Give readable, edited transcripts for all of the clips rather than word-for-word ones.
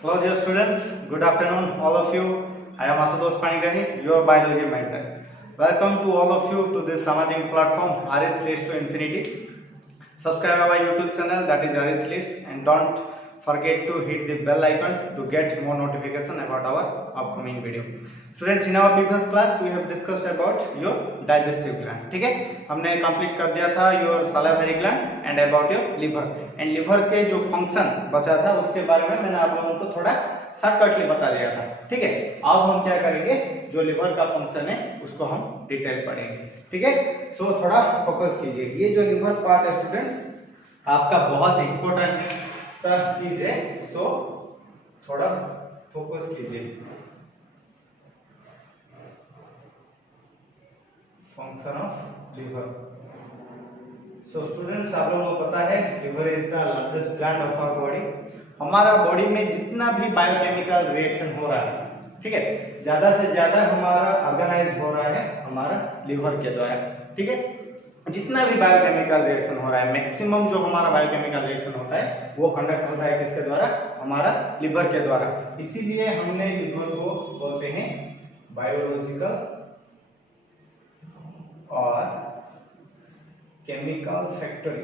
Hello dear students, good afternoon all of you. I am Asutosh Panigrahi, your biology mentor. Welcome to all of you to this amazing platform Arith Leads to Infinity. Subscribe our YouTube channel, that is Arith Leads, and don't forget to hit the bell icon to get more notification about our upcoming video. Students, in our previous class we have discussed about your digestive gland. ठीक है, हमने complete कर दिया था your salivary gland and about your liver. And liver के जो function बचा था उसके बारे में मैंने आप लोगों को थोड़ा शॉर्टकटली बता दिया था। ठीक है, अब हम क्या करेंगे, जो लिवर का फंक्शन है उसको हम डिटेल पढ़ेंगे। ठीक है, सो थोड़ा फोकस कीजिए। ये जो लिवर पार्ट है स्टूडेंट्स आपका बहुत इंपॉर्टेंट सा चीज है, सो थोड़ा फोकस कीजिए। Function of liver. So students, आप लोगों को पता है liver is the largest gland of our body. हमारा बॉडी में जितना भी बायोकेमिकल रिएक्शन हो रहा है, ठीक है, ज्यादा से ज्यादा हमारा ऑर्गेनाइज हो रहा है हमारा लिवर के द्वारा। ठीक है, जितना भी बायोकेमिकल रिएक्शन हो रहा है, मैक्सिमम जो हमारा बायोकेमिकल रिएक्शन होता है वो कंडक्ट होता है किसके द्वारा, हमारा लिवर के द्वारा। इसीलिए हमने लिवर को बोलते हैं बायोलॉजिकल और chemical factory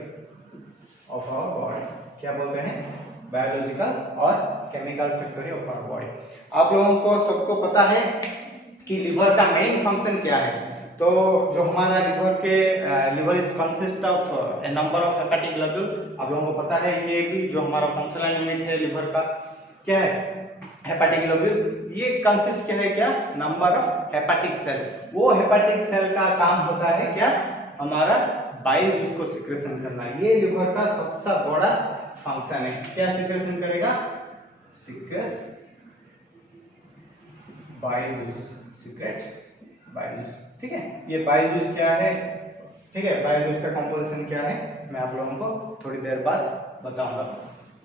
of our body. क्या बोलते हैं, बायोलॉजिकल और chemical factory of our body. आप लोगों को सबको पता है कि लिवर का मेन फंक्शन क्या है। तो जो हमारा liver is consist of A number of hepatic globule. आप लोगों को पता है ये भी जो हमारा फंक्शनल यूनिट है लिवर का क्या है, हेपेटिक ग्लोब्यूल। ये कंसिस्ट क्या है, क्या, नंबर ऑफ हेपेटिक सेल। वो हेपेटिक सेल का काम होता है क्या, हमारा बाइल जूस को सिक्रेशन करना। ये लिवर का सबसे बड़ा फंक्शन है। क्या सिक्रेशन करेगा, secrete bile juice, secrete bile juice. ठीक है, ये बाइल जूस क्या है, ठीक है, बाइल जूस का कंपोजिशन क्या है मैं आप लोगों को थोड़ी देर बाद बताऊंगा।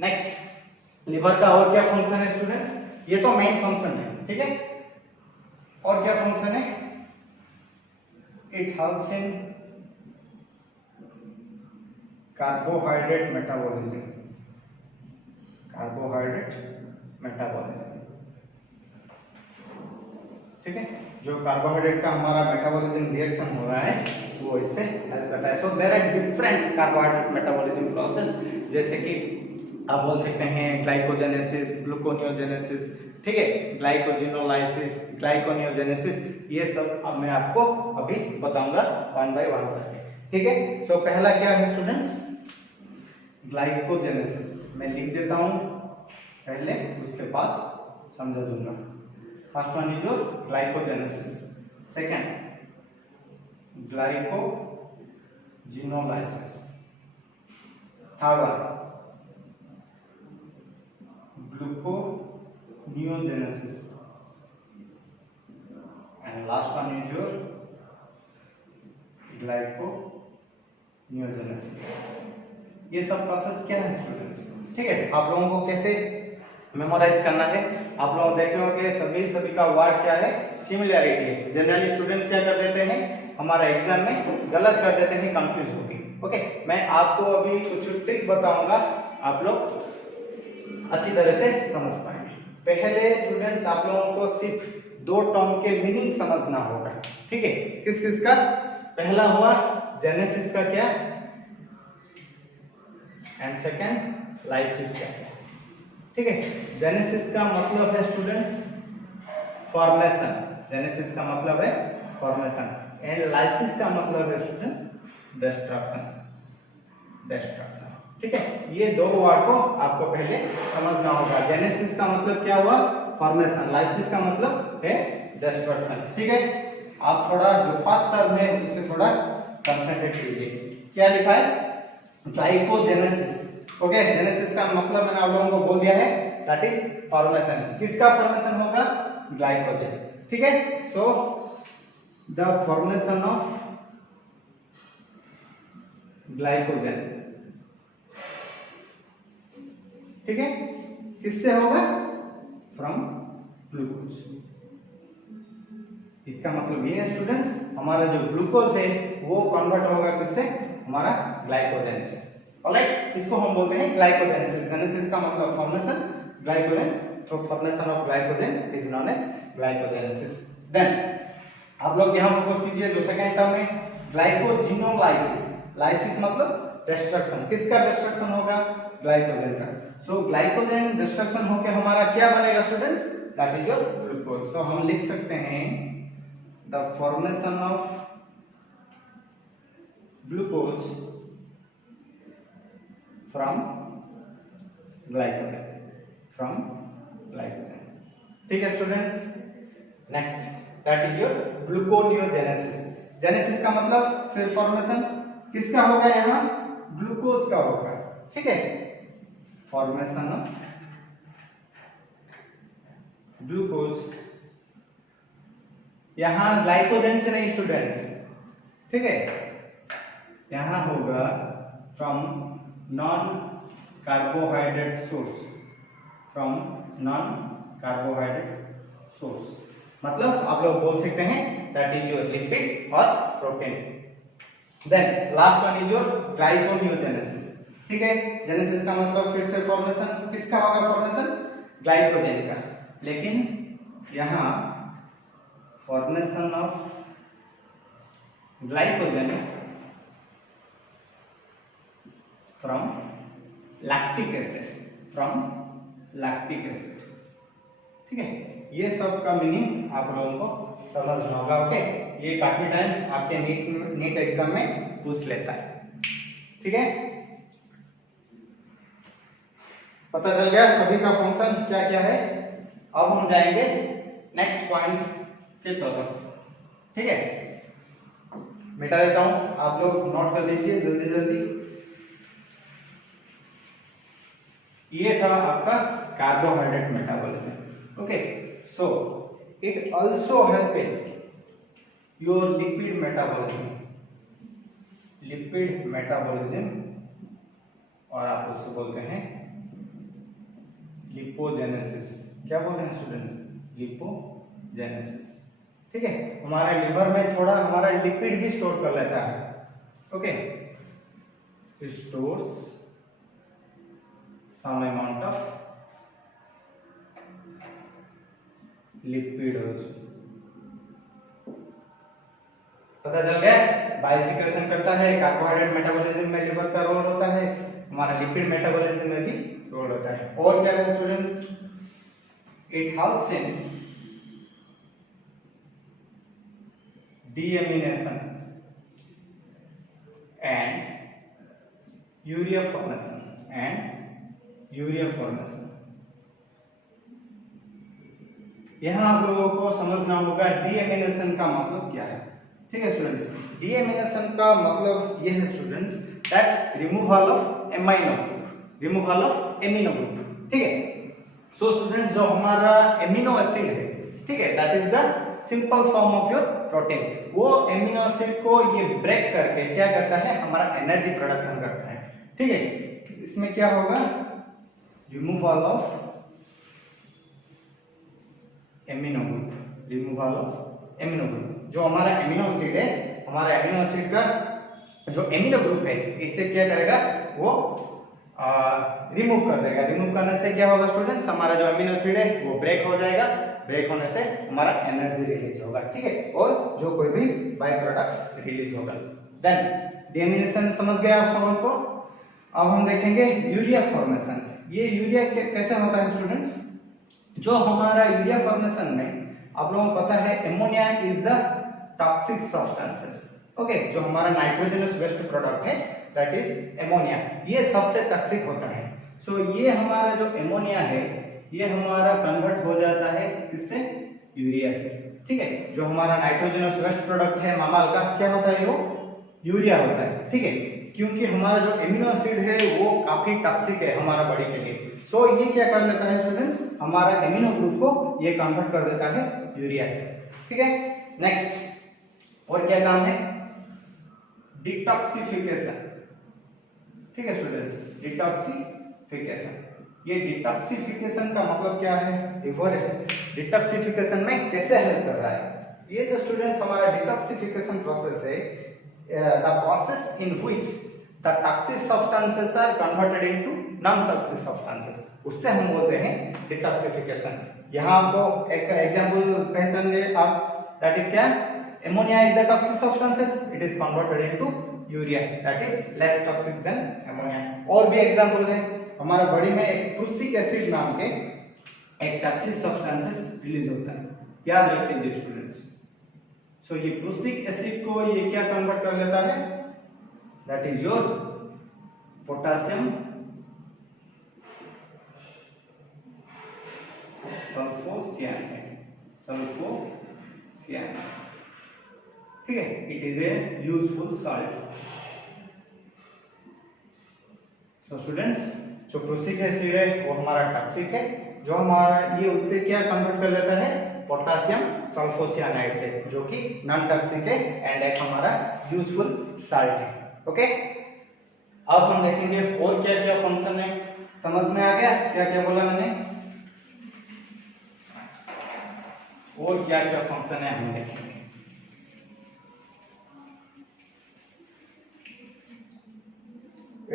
नेक्स्ट, लिवर का और क्या फंक्शन है स्टूडेंट्स, ये तो मेन फंक्शन है। ठीक है, और क्या फंक्शन है, it helps in carbohydrate metabolism, carbohydrate metabolism. ठीक है, जो कार्बोहाइड्रेट का हमारा मेटाबॉलिज्म रिएक्शन हो रहा है वो इससे हेल्प करता है। So there are different carbohydrate metabolism process, जैसे कि आप बोल सकते हैं ग्लाइकोजेनेसिस, ग्लूकोनियोजेनेसिस, ठीक है, ग्लाइकोजिनोलाइसिस, ग्लाइकोनियोजेनेसिस। ये सब अब मैं आपको अभी बताऊंगा वन बाय वन करके। ठीक है, सो पहला क्या है स्टूडेंट्स, ग्लाइकोजेनेसिस। मैं लिख देता हूं पहले, उसके बाद समझा दूंगा। First one is your glycogenesis, second glycogenolysis, third one gluconeogenesis, and last one is your gluconeogenesis. ये सब प्रोसेस क्या है स्टूडेंट्स, ठीक है, आप लोगों को कैसे मेमोराइज करना है। आप लोग देख रहे होंगे सभी का वर्ड क्या है, सिमिलैरिटी है। जनरली स्टूडेंट्स क्या कर देते हैं, हमारा एग्जाम में गलत कर देते हैं, कंफ्यूज होके। ओके, मैं आपको अभी कुछ ट्रिक बताऊंगा, आप लोग अच्छी तरह से समझ पाएंगे। पहले स्टूडेंट्स आप लोगों को सिर्फ दो टर्म के मीनिंग समझना होगा। ठीक है, किस किस का, पहला हुआ जेनेसिस का क्या, एंड सेकेंड लाइसिस का। ठीक है, जेनेसिस का मतलब है स्टूडेंट्स फॉर्मेशन, जेनेसिस का मतलब है फॉर्मेशन, एंड लाइसिस का मतलब है स्टूडेंट्स डिस्ट्रक्शन, डिस्ट्रक्शन। ठीक है, ये दो वर्ड को आपको पहले समझना होगा। जेनेसिस का मतलब क्या हुआ, फॉर्मेशन, लाइसिस का मतलब है डिस्ट्रक्शन। ठीक है, आप थोड़ा जो फर्स्ट टर्म है उससे थोड़ा कंसंट्रेट कीजिए। क्या लिखा है, ग्लाइकोजेनेसिस। ओके, जेनेसिस का मतलब मैंने आप लोगों को बोल दिया है, दैट इज फॉर्मेशन। किसका फॉर्मेशन होगा, ग्लाइकोजन। ठीक है, so the formation of glycogen, ठीक है, किससे होगा, फ्रॉम ग्लूकोज। इसका मतलब ये है स्टूडेंट्स, हमारा जो ग्लूकोज है वो कन्वर्ट होगा किससे, हमारा ग्लाइकोजन से। ऑलराइट, इसको हम बोलते हैं ग्लाइकोजेनेसिस। जेनेसिस का मतलब फॉर्मेशन, ग्लाइकोजन तो formation of glycogen is known as glycogenesis. Then आप लोग यहाँ फोकस कीजिए जो सेकंड टर्म है ग्लाइकोजिनोलाइसिस। लाइसिस मतलब डिस्ट्रक्शन, किसका डिस्ट्रक्शन होगा? ग्लाइकोजन का। सो ग्लाइकोजन डिस्ट्रक्शन होके हमारा क्या बनेगा students? That is your glucose. So हम लिख सकते हैं the formation of glucose from glycogen, from glycogen. ठीक है students, next that is your gluconeogenesis. Genesis का मतलब फिर फॉर्मेशन किसका होगा? यहाँ ग्लूकोज का होगा। ठीक है, फॉर्मेशन ऑफ ग्लूकोज, यहाँ ग्लाइकोजन से नहीं स्टूडेंट्स, ठीक है, यहाँ होगा from non carbohydrate source, from non carbohydrate source. मतलब आप लोग बोल सकते हैं दैट इज योर लिपिड और protein. Then last one is your glyconeogenesis. ठीक है, जेनेसिस का मतलब फिर से फॉर्मेशन किसका होगा? फॉर्मेशन ग्लाइकोजन का, लेकिन यहाँ formation of glycogen from lactic acid, from lactic acid. ठीक है, ये सब का मीनिंग आप लोगों को समझना होगा। ओके, ये काफी टाइम आपके नीट एग्जाम में पूछ लेता है। ठीक है, पता चल गया सभी का फंक्शन क्या क्या है। अब हम जाएंगे नेक्स्ट पॉइंट के तरफ। ठीक है, मिटा देता हूं, आप लोग नोट कर लीजिए जल्दी जल्दी। ये था आपका carbohydrate metabolism. Okay, so it also help in your lipid metabolism, lipid metabolism, और आप उससे बोलते हैं लिपोजेनेसिस। क्या बोलते हैं स्टूडेंट्स? लिपोजेनेसिस। ठीक है, हमारे लिवर में थोड़ा हमारा लिपिड भी स्टोर कर लेता है। Okay, stores some amount of lipid also। पता चल गया, बाइल सिक्रेशन करता है, कार्बोहाइड्रेट मेटाबॉलिज्म में लिवर का रोल होता है, हमारा लिपिड मेटाबॉलिज्म में भी रोल होता है। और क्या है students? It helps in deamination and urea formation, and urea formation. यहां आप लोगों को समझना होगा डीएमिनेशन का मतलब क्या है। ठीक है स्टूडेंट्स, डीएमिनेशन का मतलब यह है students that removal of amino group, removal of amino group. ठीक है, सो स्टूडेंट्स जो हमारा एमिनो एसिड है, ठीक है, that is the simple form of your protein. वो एमिनो एसिड को ये ब्रेक करके क्या करता है? हमारा एनर्जी प्रोडक्शन करता है। ठीक है, इसमें क्या होगा? Removal of amino group, removal of amino group. जो हमारा एमिनो एसिड है, हमारा एमिनो एसिड का जो एमिनो ग्रुप है, इससे क्या करेगा? वो रिमूव कर देगा। रिमूव करने से क्या होगा स्टूडेंट्स? हमारा जो एमिनो एसिड है वो ब्रेक हो जाएगा। ब्रेक होने से हमारा एनर्जी रिलीज होगा। ठीक है, और जो कोई भी बाय प्रोडक्ट रिलीज होगा। देन डीएमिनेशन समझ गए आप सबको को। अब हम देखेंगे यूरिया फॉर्मेशन। ये यूरिया कैसे होता है स्टूडेंट्स? जो हमारा यूरिया फॉर्मेशन में आप लोगों को पता है ammonia is the toxic substances. Okay, जो हमारा नाइट्रोजनस वेस्ट प्रोडक्ट है दैट इज एमोनिया, ये सबसे टॉक्सिक होता है। सो ये हमारा जो एमोनिया है ये हमारा कन्वर्ट हो जाता है किससे? यूरिया से। ठीक है, जो हमारा नाइट्रोजनस वेस्ट प्रोडक्ट है मामाल का, क्या होता है? वो यूरिया होता है। ठीक है, क्योंकि हमारा जो एमिनो एसिड है वो काफी टॉक्सिक है हमारा बॉडी के लिए। सो ये क्या कर लेता है स्टूडेंट्स? हमारा एमिनो ग्रुप को ये कन्वर्ट कर देता है यूरिया से। ठीक है, नेक्स्ट और क्या काम है? डिटॉक्सिफिकेशन। ठीक है स्टूडेंट्स, डिटॉक्सिफिकेशन। ये डिटॉक्सिफिकेशन का मतलब क्या है? लिवर डिटॉक्सिफिकेशन में कैसे हेल्प कर रहा है? ये जो स्टूडेंट्स हमारा डिटॉक्सिफिकेशन प्रोसेस है, the process in which the toxic substances are converted into non toxic substances, उससे हम बोलते हैं डिटॉक्सिफिकेशन। यहाँ आपको एक एग्जांपल पहचान गए आप, दैट इज क्या, ammonia is the toxic substances, it is converted into urea, that is less toxic than ammonia। और भी एग्जांपल है, हमारा बॉडी में एक प्रूसिक एसिड नाम के एक टॉक्सिक सब्सटेंसेस रिलीज होता है, याद रखिए स्टूडेंट्स। सो ये प्रूसिक एसिड को ये क्या कन्वर्ट कर लेता है, दैट इज योर पोटेशियम सल्फोसियानाइड, ठीक है, it is A useful salt. So students, जो प्रूसिक एसिड है वो हमारा टॉक्सिक है, जो हमारा ये उससे क्या कन्वर्ट कर लेता है, पोटेशियम सल्फोसियानाइड से, जो कि नॉन टॉक्सिक है एंड एक हमारा यूजफुल सॉल्ट है। ओके, अब हम देखेंगे और क्या क्या फंक्शन है, समझ में आ गया क्या क्या बोला मैंने, और क्या क्या फंक्शन है हम देखेंगे।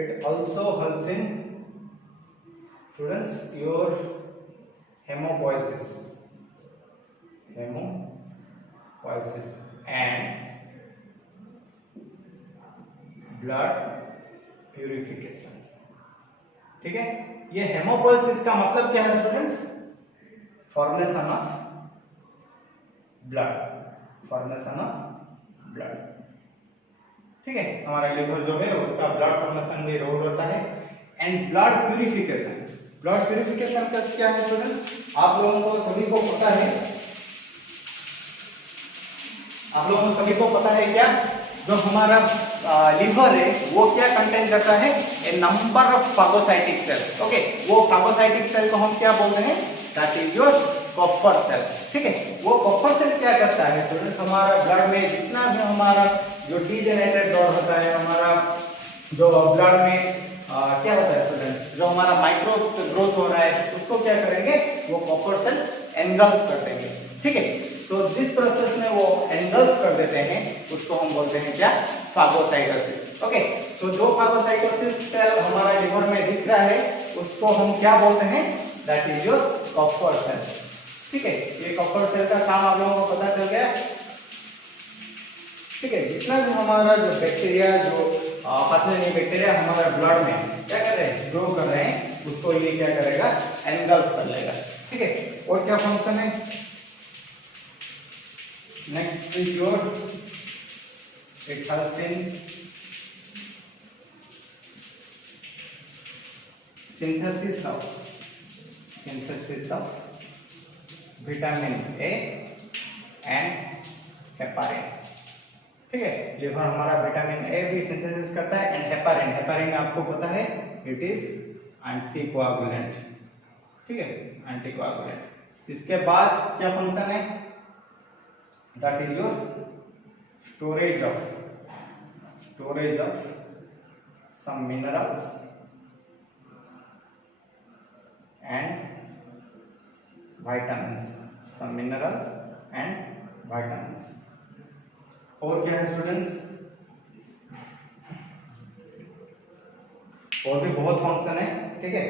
It also helps in students your hemopoiesis and blood purification। ठीक है, ये हेमोपोइसिस का मतलब क्या है स्टूडेंट्स, फॉर्मेशन ऑफ ब्लड, ठीक है, हमारा लिवर जो है उसका ब्लड फॉर्मेशन में रोल होता है। एंड ब्लड प्यूरिफिकेशन का क्या है स्टूडेंट्स, आप लोगों को सभी को पता है क्या, जो हमारा लिवर है वो क्या कंटेन करता है, a number of phagocytic cell. Okay, वो फागोसाइटिक सेल को हम क्या बोलते हैं, that is your copper cell. ठीक है, वो कॉपर सेल क्या करता है स्टूडेंट्स, हमारा ब्लड में जितना भी हमारा जो डीजेनरेटेड ब्लड होता है, हमारा जो ब्लड में क्या होता है स्टूडेंट, जो हमारा माइक्रो ग्रोथ हो रहा है उसको क्या करेंगे, वो कॉपर सेल एनगल्फ कर देंगे। ठीक है, तो जिस प्रोसेस में वो एनगल्फ कर देते हैं उसको हम बोलते हैं क्या, फागोसाइटोसिस। ओके, तो जो फागोसाइटोसिस सेल हमारा लिवर में दिख रहा है उसको हम क्या बोलते हैं, that is your copper cell. ठीक है, ये कॉपर सेल का काम आप लोगों को पता चल गया। ठीक है, जितना भी हमारा जो बैक्टीरिया, जो पैथोजेनिक बैक्टीरिया हमारा ब्लड में क्या कर रहे हैं, ग्रो कर रहे हैं, उसको ये क्या करेगा, एनगल्फ कर लेगा। ठीक है, और क्या फंक्शन है, next is your, it helps in synthesis of vitamin A and heparin. ठीक है, लिवर हमारा विटामिन ए भी सिंथेसिस करता है एंड हेपारिन आपको पता है इट इज एंटीकोआगुलेंट। ठीक है, एंटीकोआगुलेंट। इसके बाद क्या फंक्शन है, that is your storage of some minerals and vitamins, और क्या है स्टूडेंट्स, और भी बहुत फंक्शन है। ठीक है,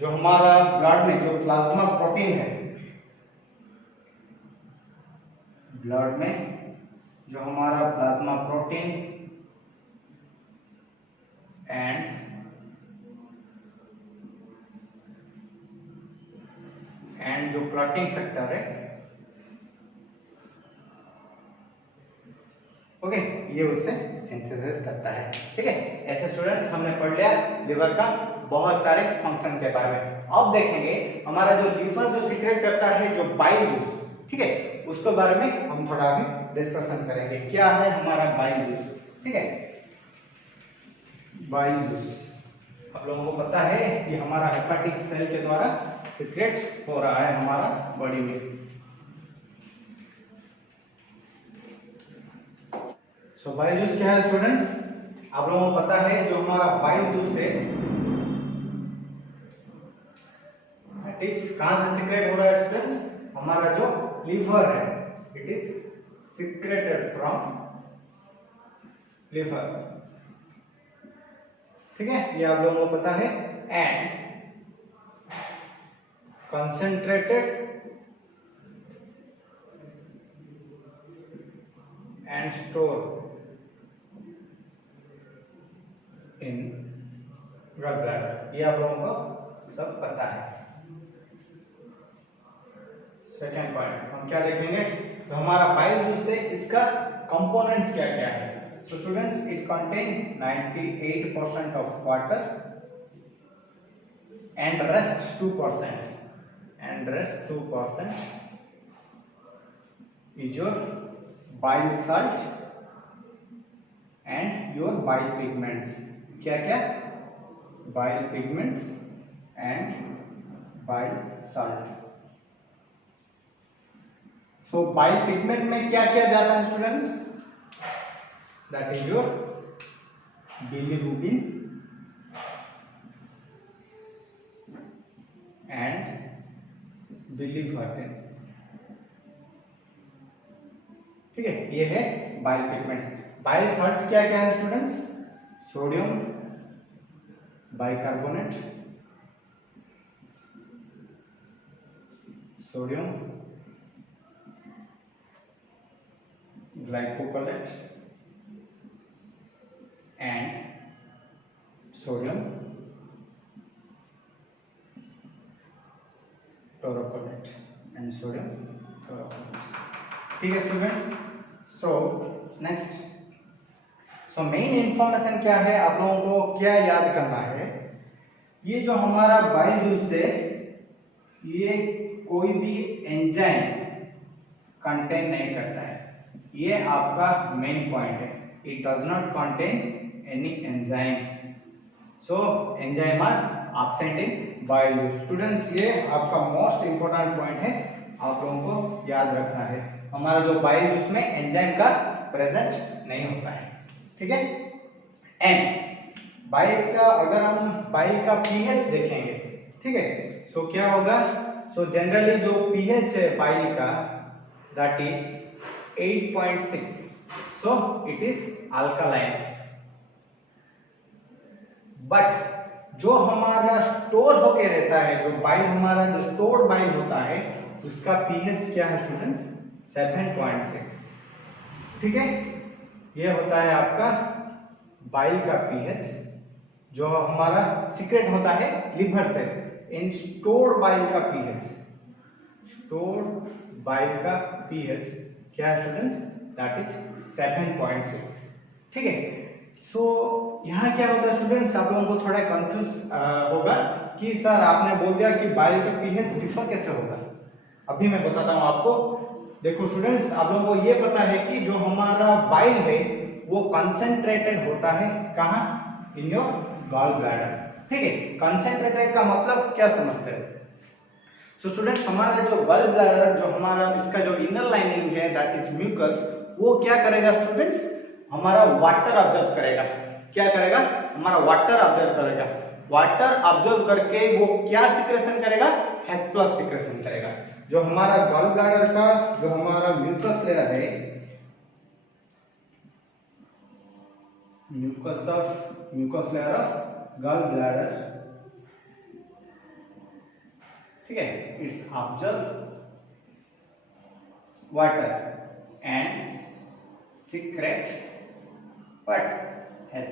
जो हमारा ब्लड में जो प्लाज्मा प्रोटीन है, ब्लड में जो हमारा प्लाज्मा प्रोटीन एंड जो क्लॉटिंग फैक्टर है, ओके, ये उससे सिंथेसिस करता है। ठीक है, ऐसे स्टूडेंट्स हमने पढ़ लिया लिवर का बहुत सारे फंक्शन के बारे में। अब देखेंगे हमारा जो लिवर जो सीक्रेट करता है जो बाइल जूस, ठीक है, उसके बारे में हम थोड़ा अभी डिस्कशन करेंगे, क्या है हमारा बाइल जूस। ठीक है, बाइल जूस आप लोगों को पता है कि हमारा हेपाटिक सेल के द्वारा सीक्रेट हो रहा है हमारा बॉडी में। सो बाइल जूस क्या है स्टूडेंट्स, आप लोगों को पता है जो हमारा बाइल जूस है कहां से सीक्रेट हो रहा है स्टूडेंट्स, हमारा जो लिवर है it is secreted from liver, ठीक है, ये आप लोगों को पता है। And concentrated and store in gall bladder, ये आप लोगों को सब पता है। सेकेंड पॉइंट हम क्या देखेंगे, तो हमारा बाइल जूस से इसका कंपोनेंट्स क्या क्या है। तो students, it contain 98% of water and rest 2% is your bile salt and your bile pigments। क्या क्या, bile pigments and bile salt। so bile pigment में क्या क्या जाता है students, that is your bilirubin and biliverdin, ठीक है, ये है बाइल पिगमेंट। बाइल सॉल्ट क्या क्या है students, sodium bicarbonate, sodium ग्लाइकोकोलेट and sodium taurocholate and sodium taurocholate, ठीक है students. So next, so main information क्या है, आप लोगों को क्या याद करना है, ये जो हमारा बाइल जूस है ये कोई भी एंजाइम कंटेन नहीं करता है, ये आपका मेन पॉइंट है। It does not contain any enzyme, so enzyme are absent in bile juice. Students, ये आपका मोस्ट इंपोर्टेंट पॉइंट है, आप लोगों को याद रखना है। हमारा जो बाइल जूस में एंजाइम का प्रेजेंट नहीं होता है, ठीक है। एंड बाइल का, अगर हम बाइल का पीएच देखेंगे, ठीक है, सो क्या होगा, सो जनरली जो पीएच है बाइल का that is 8.6, so it is alkaline. But जो हमारा स्टोर होके रहता है, जो बाइल हमारा जो स्टोर्ड बाइल होता है, उसका पीएच क्या है स्टूडेंट्स, 7.6, ठीक है। ये होता है आपका बाइल का पीएच, जो हमारा सीक्रेट होता है लिवर से। इन स्टोर्ड बाइल का पीएच, स्टोर्ड बाइल का पीएच क्या है स्टूडेंट्स, दैट इज 7.6, ठीक है। सो यहाँ क्या होता है स्टूडेंट्स, आप लोगों को थोड़ा कंफ्यूज होगा कि सर आपने बोल दिया कि बाइल का पीएच डिफर कैसे होगा। अभी मैं बताता हूँ आपको। देखो स्टूडेंट्स, आप लोगों को ये पता है कि जो हमारा बाइल है वो कंसंट्रेटेड होता है कहाँ, इन योर गॉल ब्लैडर, ठीक है। कंसंट्रेटेड का मतलब क्या समझते हैं, सो स्टूडेंट्स, हमारा जो गॉल ब्लैडर, जो हमारा इसका जो इनर लाइनिंग है दैट इज म्यूकस, वो क्या करेगा स्टूडेंट्स, हमारा वाटर ऑब्जर्व करेगा। क्या करेगा, हमारा वाटर ऑब्जर्व करेगा। वाटर ऑब्जर्व करके वो क्या सिक्रेशन करेगा, H+ सिक्रेशन करेगा। जो हमारा गॉल ब्लैडर का जो हमारा म्यूकस लेयर है, mucus layer of gall bladder, ठीक है, it's observe water and secrete what, H+,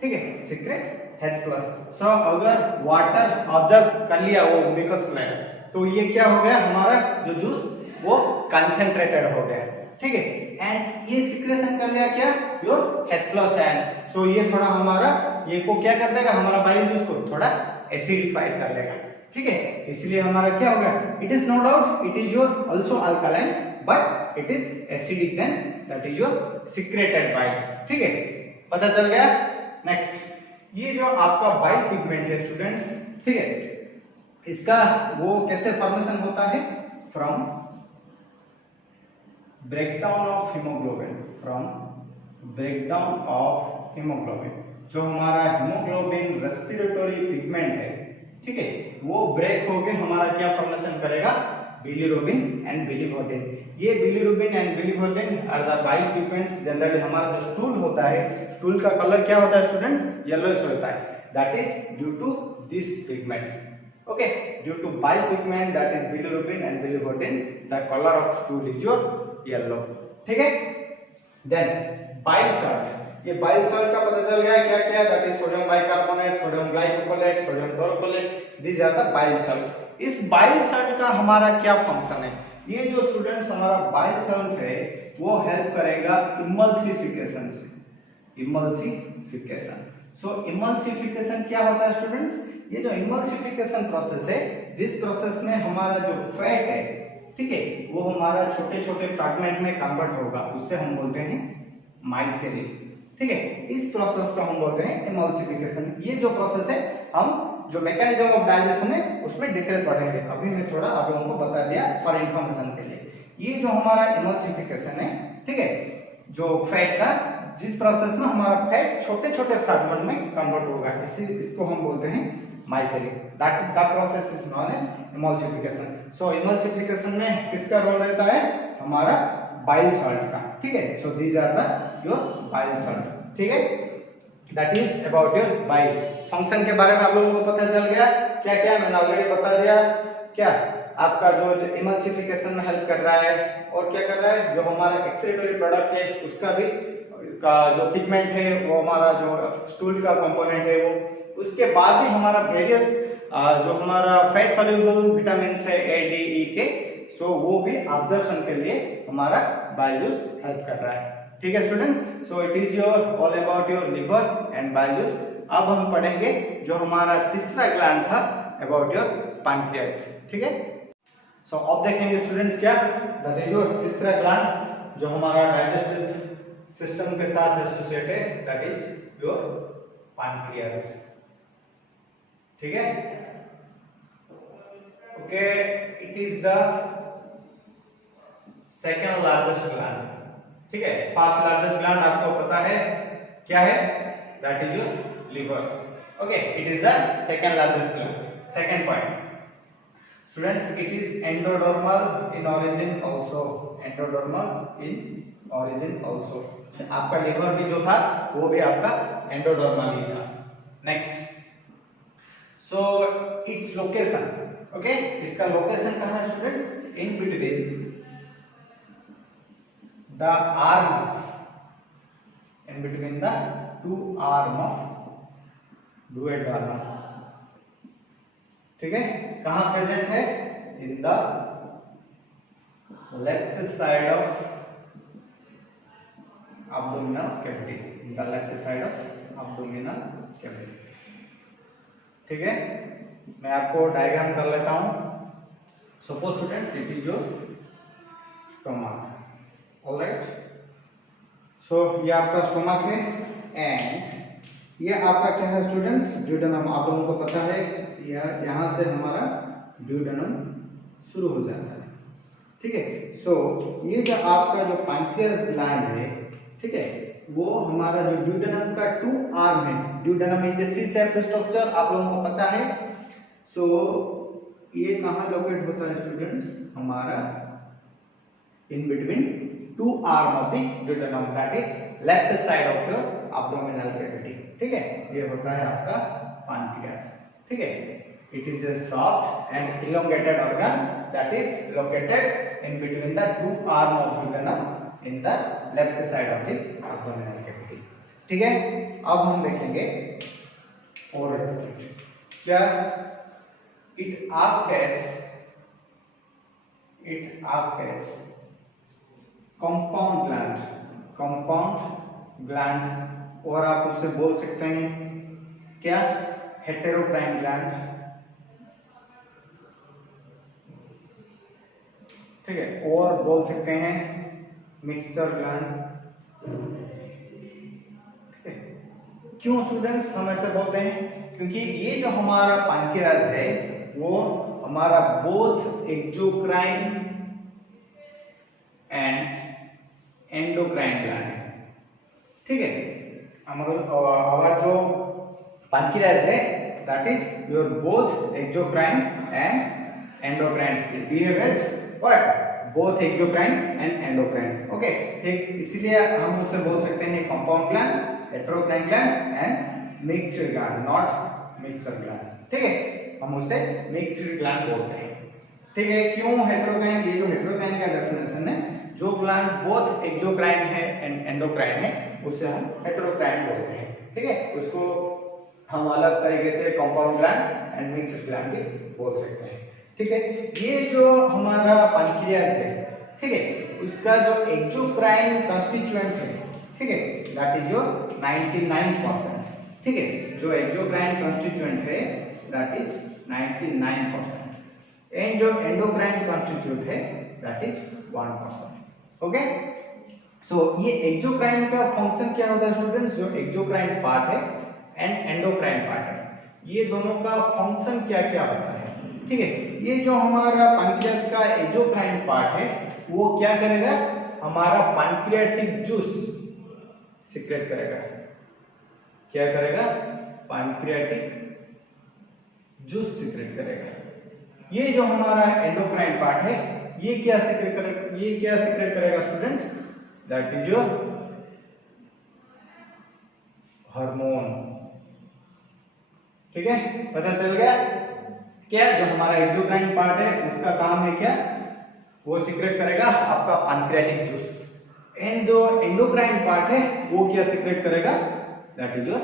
ठीक है, सीक्रेट H+। सो अगर वाटर ऑब्जर्व कर लिया वो म्यूकस लेयर, तो ये क्या हो गया, हमारा जो जूस वो कंसंट्रेटेड हो गया, ठीक है। एंड ये सिक्रेशन कर लिया क्या, योर H+ एंड सो ये थोड़ा हमारा ये को क्या कर देगा, हमारा बाइल जूस को थोड़ा एसिडिफाइड कर लेगा, ठीक है। इसलिए हमारा क्या होगा, it is no doubt it is your also alkaline but it is acidic, then that is your secreted bile, ठीक है, पता चल गया। नेक्स्ट, ये जो आपका बाइल पिगमेंट है स्टूडेंट्स, ठीक है, इसका वो कैसे फॉर्मेशन होता है, from breakdown of haemoglobin, from breakdown of haemoglobin. जो हमारा हीमोग्लोबिन रेस्पिरेटरी पिगमेंट है, ठीक है, वो ब्रेक होके हमारा क्या फॉर्मेशन करेगा, बिलीरुबिन एंड बिलीवर्टिन। ये bilirubin and biliverdin are the bile pigments. Generally हमारा जो स्टूल होता है, स्टूल का कलर क्या होता है स्टूडेंट्स? येलोइश होता है। That is due to this pigment. Okay, due to bile pigment that is bilirubin and biliverdin, the colour of stool is your yellow. ठीक है। Then bile salt. ये बाइल सॉल्ट का पता चल गया क्या क्या? That is sodium bicarbonate, sodium glycolate, sodium taurocholate, these are the bile salt. इस बाइल सॉल्ट का हमारा क्या फंक्शन है? ये जो स्टूडेंट्स हमारा बाइल सॉल्ट है वो हेल्प करेगा इमल्सिफिकेशन से। इमल्सिफिकेशन। सो इमल्सिफिकेशन क्या होता है स्टूडेंट्स? ये जो इमल्सिफिकेशन प्रोसेस है, जिस प्रोसेस में हमारा जो फैट है, ठीक है, वो हमारा छोटे छोटे फ्रैगमेंट में कन्वर्ट होगा, उससे हम बोलते हैं माइसेरी। ठीक है, इस प्रोसेस को हम बोलते हैं इमल्सिफिकेशन। ये जो प्रोसेस है, हम जो मैकेनिज्म ऑफ डाइजेशन है उसमें डिटेल पढ़ेंगे। अभी मैं थोड़ा आप लोगों को बता दिया फॉर इंफॉर्मेशन के लिए। ये जो हमारा इमल्सिफिकेशन है, ठीक है, जो फैट का, जिस प्रोसेस में हमारा फैट छोटे छोटे फ्रैगमेंट में कन्वर्ट होगा, इसको हम बोलते हैं micelle. That the process is known as emulsification. So emulsification में किसका रोल रहता है? हमारा बाइल सॉल्ट का। ठीक है, so these are the your bile salt. ठीक है, that is about your bile. Function के बारे में आप लोगों को पता चल गया क्या क्या? मैंने ऑलरेडी बता दिया। क्या आपका जो इमल्सिफिकेशन में हेल्प कर रहा है, और क्या कर रहा है? जो हमारा एक्सक्रीटरी प्रोडक्ट है उसका भी, इसका जो पिगमेंट है वो हमारा जो स्टूल का कंपोनेंट है वो, उसके बाद भी हमारा वेरियस जो हमारा फैट सॉल्युबल विटामिन है ए डी ई के, सो वो भी अब्जॉर्प्शन के लिए हमारा बाइल जूस हेल्प कर रहा है। ठीक है students, so it is your all about your liver and bile juice. अब हम पढ़ेंगे जो हमारा तीसरा ग्लैंड था, अबाउट योर पैंक्रियास। ठीक है, सो अब देखेंगे स्टूडेंट्स क्या, दैट इज योर तीसरा ग्लैंड जो हमारा डाइजेस्टिव सिस्टम के साथ एसोसिएटेड है, दैट इज योर पैंक्रियास। ठीक है, okay, it is the second largest gland. ठीक है, फर्स्ट लार्जेस्ट ग्लैंड आपको पता है क्या है? That is your liver. Okay, it is the second largest gland. Second point, students, it is endodermal in origin also. Endodermal in origin also. आपका liver भी जो था वो भी आपका endodermal ही था. Next, so its location. Okay, इसका location कहाँ है students? In between the arm of, in between the two arm of duodenum. ठीक है, कहां प्रेजेंट है? In the left side of abdominal cavity. In the left side of abdominal cavity. ठीक है, मैं आपको डायग्राम कर लेता हूं। Suppose students, it is your stomach. Alright, so ये आपका स्टोमक है एंड ये आपका क्या है स्टूडेंट्स? ड्यूडेनम। आप लोगों को पता है यहाँ से हमारा ड्यूडेनम शुरू हो जाता है। ठीक है, सो ये जो आपका जो पैंक्रियास ग्लैंड है, ठीक है, वो हमारा जो ड्यूडेनम का टू आर्म है, duodenum is a C shaped structure, आप लोगों को पता है। सो ये कहाँ लोकेट होता है स्टूडेंट्स? हमारा in between two arm of the duodenum, that is left side of your abdominal cavity. ठीक है, ये होता है आपका पैंक्रियास। ठीक है, it is A soft and elongated organ that is located in between the two arm of duodenum in the left side of the abdominal cavity. ठीक है, अब हम देखेंगे और क्या it acts as compound gland, और आप उसे बोल सकते हैं क्या? हेटेरोक्राइन ग्लैंड। ठीक है, और बोल सकते हैं मिक्सचर ग्लैंड। ठीक है, क्यों स्टूडेंट्स हम ऐसे बोलते हैं? क्योंकि ये जो हमारा पैंक्रियास है वो हमारा both exocrine and endocrine gland है। ठीक है, हमारा जो पैंक्रियास है that is your both exocrine and endocrine, it behave as what, both exocrine and endocrine. Okay, ठीक, इसीलिए हम उसे बोल सकते हैं compound gland, heterocrine gland and mixed gland, not mixer gland. ठीक है, हम उसे मिक्स्ड ग्लैंड बोलते हैं। ठीक है, क्यों हेटेरोक्राइन? ये जो हेटेरोक्राइन का डेफिनेशन है, जो ग्लैंड बोथ एक्सोक्राइन है एंड एंडोक्राइन है उसे हम हेटेरोक्राइन बोलते हैं। ठीक है, उसको हम अलग तरीके से compound gland and mixed gland भी बोल सकते हैं। ठीक है, ये जो हमारा पैनक्रियाज है, ठीक है, उसका जो एक्सोक्राइन कंस्टिट्यूएंट है, ठीक है, दैट इज योर 99%। ठीक है, जो एक्सोक्राइन कंस्टिट्यूएंट है दैट इज 99% एंड जो एंडोक्राइन कंस्टिट्यूएंट है दैट इज 1%। ओके, सो ये एक्सोक्राइन का फंक्शन क्या होता है स्टूडेंट्स? जो एक्सोक्राइन पार्ट है एंड एंडोक्राइन पार्ट है, ये दोनों का फंक्शन क्या क्या होता है? ठीक है, ये जो हमारा पैनक्रियाज का एक्सोक्राइन पार्ट है वो क्या करेगा? हमारा पैनक्रियाटिक जूस सीक्रेट करेगा। क्या करेगा? पैनक्रियाटिक जूस सीक्रेट करेगा। ये जो हमारा एंडोक्राइन पार्ट है ये क्या सीक्रेट करेगा? ये क्या सीक्रेट करेगा students? That is your hormone. ठीक है, पता चल गया क्या? जो हमारा एक्सोक्राइन पार्ट है उसका काम है क्या? वो सीक्रेट करेगा आपका पैनक्रियाटिक जूस एंड जो एंडोक्राइन पार्ट है वो क्या सीक्रेट करेगा? That is your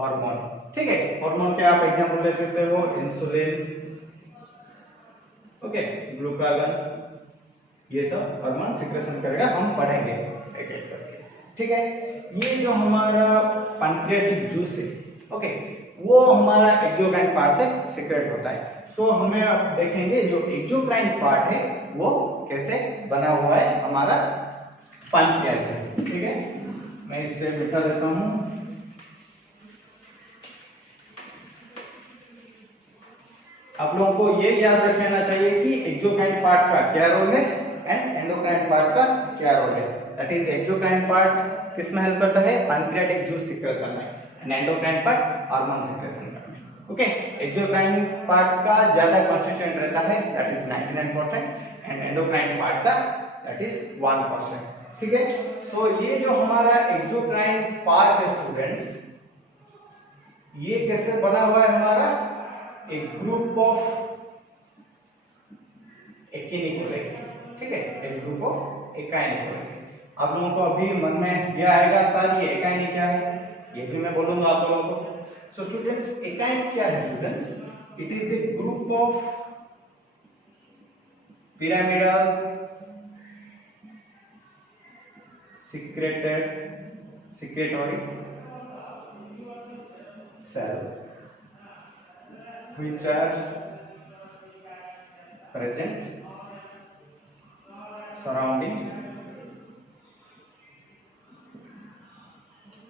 hormone. ठीक है, हार्मोन के आप एग्जांपल ले सकते हो, इंसुलिन, ओके, ग्लूकागन, ये सब हार्मोन सीक्रेशन करेगा, हम पढ़ेंगे एक एक करके। ठीक है, ये जो हमारा पैनक्रियाटिक जूस है, ओके, वो हमारा एक्सोक्राइन पार्ट से सीक्रेट होता है। सो हमें अब देखेंगे जो एक्सोक्राइन पार्ट है वो कैसे बना हुआ है हमारा पैनक्रियाज से। ठीक है, मैं इसे बिठा देता हूं। आप लोगों को ये याद रख लेना चाहिए कि एक्सोक्राइन पार्ट का क्या रोल है एंड एंडोक्राइन पार्ट का क्या रोल है। दैट इज एक्सोक्राइन पार्ट किस में हेल्प करता है? पैनक्रियाटिक जूस सीक्रेशन में, and endocrine part hormone secretion में। ओके, एक्सोक्राइन पार्ट का ज्यादा कंस्टिट्यूएंट रहता है that is 99% and endocrine part का दैट इज 1%। ठीक है, सो ये जो हमारा एक्सोक्राइन पार्ट है स्टूडेंट्स, ये कैसे बना हुआ है? हमारा एक ग्रुप ऑफ एकिनी को लेके, ठीक है, एक ग्रुप ऑफ एकाइनी को लेके। आप लोगों को अभी मन में यह आएगा सर ये एकाइनी क्या है, ये भी मैं बोलूंगा आप लोगों को। सो स्टूडेंट्स, एकाइन क्या है students? It is a group of pyramidal secretory cell which are present surrounding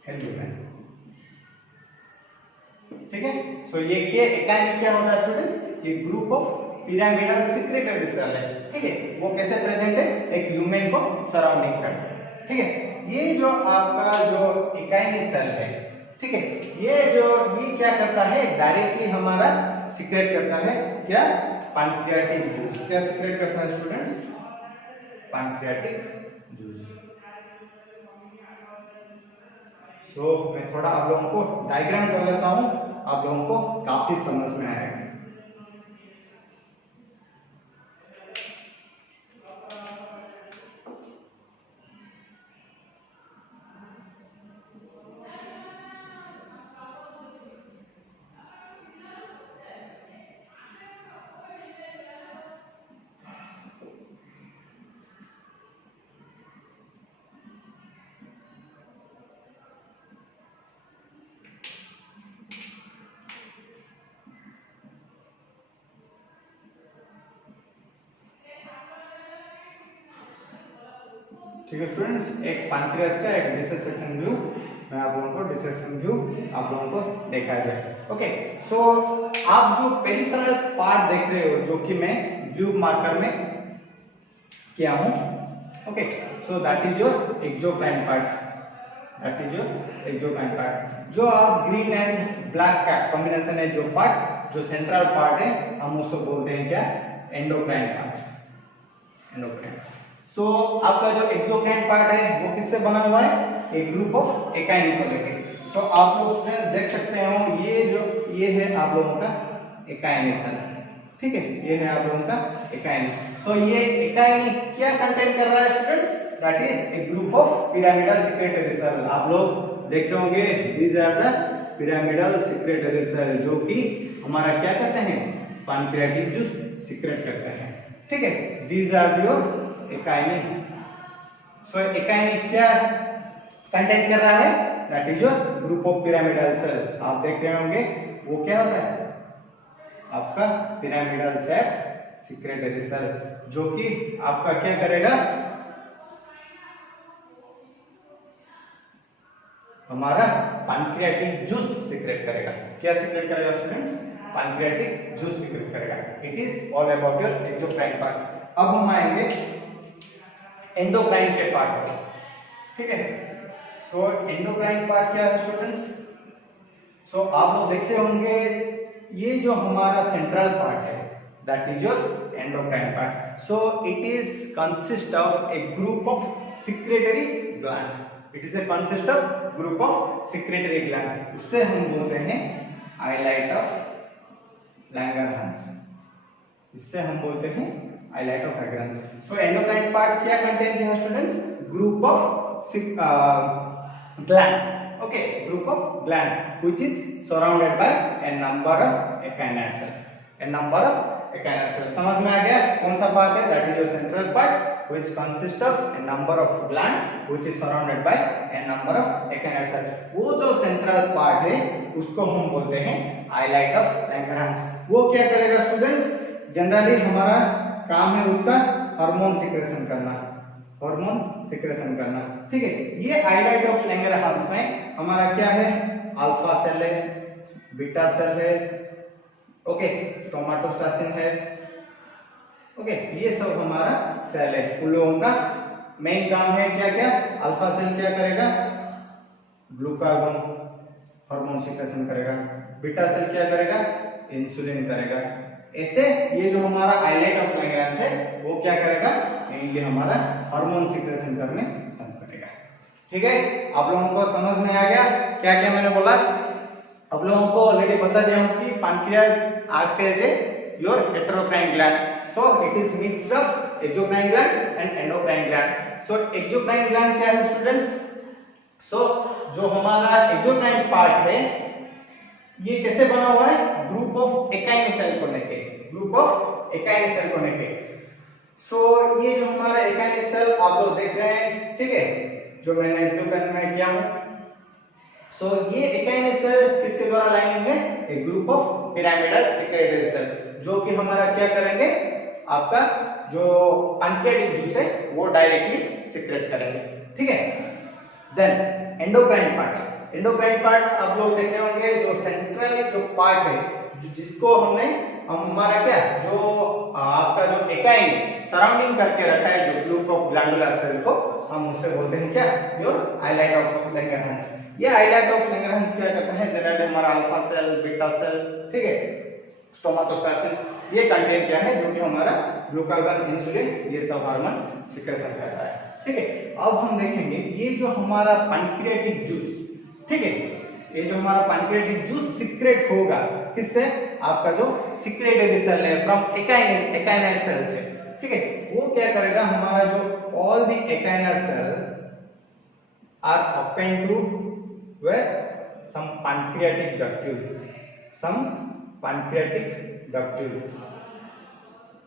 albumin। ठीक है, सो ये एकाइन क्या होता है स्टूडेंट्स? ये group of pyramidal secretory cell है। ठीक है, वो कैसे प्रेजेंट है? एक ल्यूमेन को सराउंडिंग करके। ठीक है, ये जो आपका जो एकाइनी सेल है, ठीक है, ये क्या करता है? डायरेक्टली हमारा सीक्रेट करता है क्या? Pancreatic juice. क्या सीक्रेट करता है स्टूडेंट्स? Pancreatic juice. सो मैं थोड़ा आप लोगों को डायग्राम कर लेता हूं, आप लोगों को काफी समझ में आएगा। ठीक है स्टूडेंट्स, एक पैनक्रियाज का एक डिसेक्शन व्यू मैं आप लोगों को डिसेक्शन व्यू आप लोगों को देखा जाए। ओके, सो आप जो पेरिफेरल पार्ट देख रहे हो जो कि मैं ब्लू मार्कर में किया हूं, okay, so that is your exocrine part. That is your exocrine part. जो आप ग्रीन एंड ब्लैक का कॉम्बिनेशन है, जो पार्ट जो सेंट्रल पार्ट है हम उसको बोलते हैं क्या? Endocrine part, endocrine. सो आपका जो एक्सोक्राइन पार्ट है वो किससे बना हुआ है, एक ग्रुप ऑफ एकाइन को लेके। सो आप लोग स्टूडेंट देख सकते हो ये है आप लोगों का एकाइनेशन, ठीक है, ये है आप लोगों का एकाइन। सो ये एकाइन क्या कंटेन कर रहा है students, that is a group of pyramidal secretory cell. आप लोग देख रहे होंगे these are the pyramidal secretory cell, जो कि हमारा क्या करते हैं, पैनक्रियाटिक जूस सिक्रेट करते हैं, ठीक है। These are your acini. So acini क्या कंटेन कर रहा है, that is your group of pyramidal cell. आप देख रहे होंगे वो क्या होता है, आपका पिरामिडल सेट सिक्रेटरी सेल, जो कि आपका क्या करेगा, हमारा पैनक्रियाटिक जूस सिक्रेट करेगा। क्या सिक्रेट करेगा स्टूडेंट्स, पैनक्रियाटिक जूस सिक्रेट करेगा। It is all about your exocrine part. अब हम आएंगे एंडोक्राइन के पार्ट पर, ठीक है। सो एंडोक्राइन पार्ट क्या है स्टूडेंट्स, सो आप लोग देख रहे होंगे ये जो हमारा सेंट्रल पार्ट है that is your endocrine part. So it is consist of a group of secretory gland, it is a consist of group of secretory gland. उससे हम बोलते हैं आइलाइट ऑफ लैंगरहांस, इससे हम बोलते हैं आइलाइट of Langerhans. So endocrine part क्या contain किया students, group of gland, okay, group of gland which is surrounded by a number of echinal cell, a number of echinal cell। समझ में आ गया कौन सा पार्ट है, that is your central part which consists of a number of gland which is surrounded by a number of echinal cell। वो जो central part है उसको हम बोलते हैं highlight of Langerhans। वो क्या करेगा स्टूडेंट्स, जनरली हमारा काम है उसका हार्मोन सिक्रेशन करना, हार्मोन सिक्रेशन करना, ठीक है। ये हाइलाइट ऑफ लैंगरहांस में हमारा क्या है, अल्फा सेल है, बीटा सेल है, ओके, स्टोमाटोस्टासिन है, ओके, ये सब हमारा सेल है। उन लोगों का मेन काम है क्या क्या, अल्फा सेल क्या करेगा, ग्लूकागोन हार्मोन सिक्रेशन करेगा, बीटा सेल क्या करेगा, इंसुलिन करेगा। ऐसे ये जो हमारा हाइलाइट ऑफ लैंगरहांस है वो क्या करेगा, मेनली हमारा हार्मोन सिक्रेशन करने हेल्प करेगा, ठीक है। आप लोगों को समझ में आ गया क्या क्या मैंने बोला, आप लोगों को ऑलरेडी बता दिया हूं कि pancreas act as a your heterocrine gland. So it is mixed of exocrine gland and endocrine gland. So exocrine gland क्या है स्टूडेंट्स, सो जो हमारा एक्सोक्राइन पार्ट है ये कैसे बना हुआ है, ग्रुप ऑफ एकाइन सेल को लेके, ग्रुप ऑफ एकाइन सेल को लेके। सो ये जो हमारा एकाइन सेल आप लोग देख रहे हैं, ठीक है, जो मैंने ब्लू पेन में किया हूं। सो ये एकाइन सेल किसके द्वारा लाइनिंग है, एक group of pyramidal secretory cell, जो कि हमारा क्या करेंगे, आपका जो पैनक्रियाटिक जूस है वो डायरेक्टली सिक्रेट करेंगे, ठीक है। Then endocrine part, endocrine part आप लोग देख रहे होंगे जो सेंट्रली जो पार्ट है जिसको हमारा क्या, जो आपका जो एकाइन सराउंडिंग करके रखा है, जो ग्रुप ऑफ ग्लैंडुलर सेल को हम उससे बोलते हैं क्या, योर हाइलाइट ऑफ लैंगरहांस। ये हाइलाइट ऑफ लैंगरहांस क्या करता है, जनरली हमारा अल्फा सेल, बीटा सेल, ठीक है, स्टोमाटोस्टासिन ये कंटेन क्या है, जो कि हमारा ग्लूकागोन, इंसुलिन ये सब हार्मोन सिक्रेशन कर रहा है, ठीक है। अब हम देखेंगे ये जो हमारा पैनक्रियाटिक जूस, ठीक है, ये जो हमारा पैनक्रियाटिक जूस सिक्रेट होगा किससे, आपका जो सिक्रेटरी सेल है फ्रॉम एकाइनल सेल से, ठीक है। वो क्या करेगा, हमारा जो all the acinar cell are open to where some pancreatic ductule, some pancreatic ductule.